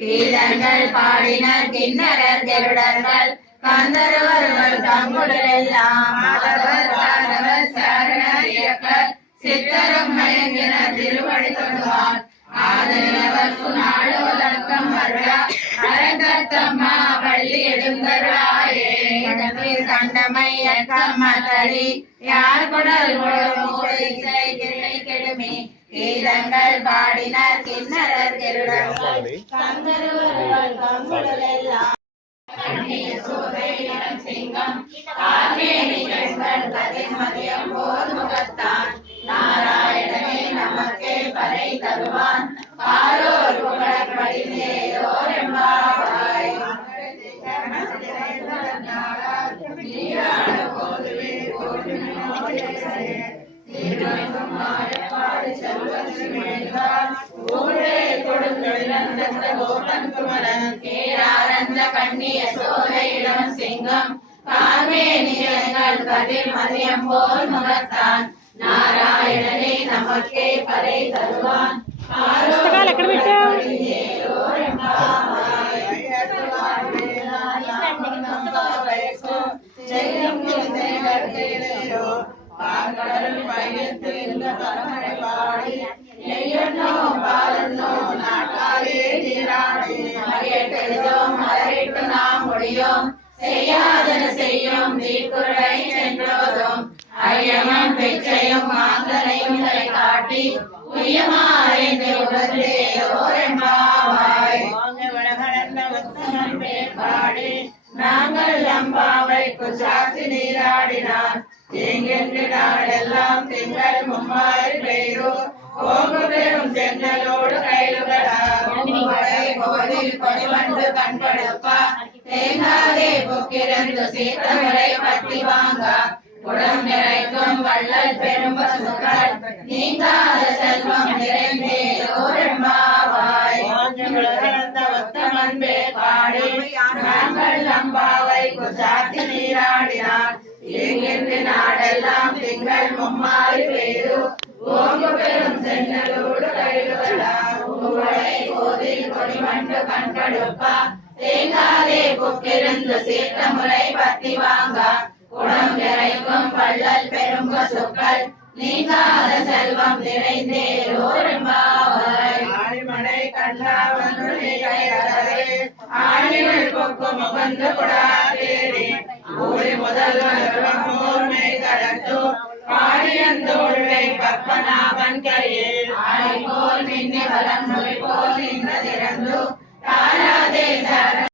கீதங்கள் பாடினர் கிண்ணறர் கெருடர்கள் கந்தர்வர்கள் தங்குடரெல்லாம் சித்தரும் மயங்கின திருவடி தொடுவார் ஆதரவர்க்கு நாடுவதற்கம் அரங்கத்தம்மா பள்ளி எடுந்தருளாயே கண்டமை அக்கம்மதறி யார் குடல் கெடுமே கீதங்கள் பாடினர் கிண்ணறர் கெருடர்கள் கந்தர்வர்கள் தங்குடரெல்லாம் சிங்கம் மதியம் போர் முகத்தான் நாராயணனே நமக்கே பறை தருவான் ஆரோர் புகழப்படினேயோர் எம்பாவாய் கண்ணிய சோலையிடம் சிங்கம் கார்மேனியங்கள் கதிர் மதியம் போல் முகத்தான் நாராயணனே நமக்கே பறை தருவான் செய்யாதன செய்யும் தீக்குறை சென்றோதும் ஐயமும் பிச்சையும் மாந்தனையும் காட்டி உயமாறைந்து உலகேயோரெம்பாவாய் பாடி நாங்கள் நம்பாவைக்கு சாட்சி நீராடினார் எங்கென்று நாடெல்லாம் திங்கள் மும்மாறு பெய்து ஓங்கு பெரும் சென்னலோடு கைலுகளாதில் கொடிவண்டு கண்படுப்பா தேங்காதே பொக்கிரந்து சீத்தவரை பத்தி வாங்க குடம் நிறைக்கும் வள்ளல் பெரும் பசுக்கள் நீங்காத செல்வம் நிறைந்தேயோரெம்பாவாய் அன்பே பாடி நாங்கள் நம்பாவைக்கு சாத்தி நீராடினார் எங்கென்று நாடெல்லாம் திங்கள் மும்மாறு பெய்து ஓங்கு பெரும் சென்னலோடு கைலுகளாதில் கொடிவண்டு கண்படுப்பா தேங்காதே பொக்கிருந்து சீர்த்த முறை பத்தி வாங்க குடம் நிறைக்கும் வள்ளல் பெரும் பசுக்கள் நீங்காத செல்வம் நிறைந்தேரோரெம்பாவாய் ஆழிமலை கண்ணாவனுடைய ஆழிகள் பொக்கு முகந்து குடாதேரி ஊழி முதல்வர்மை கடத்து பாடியந்தோழ்வை பத்மநாபன் கையில் ஆழி போல் மின்னி வலம் மொழி போல் நின்ற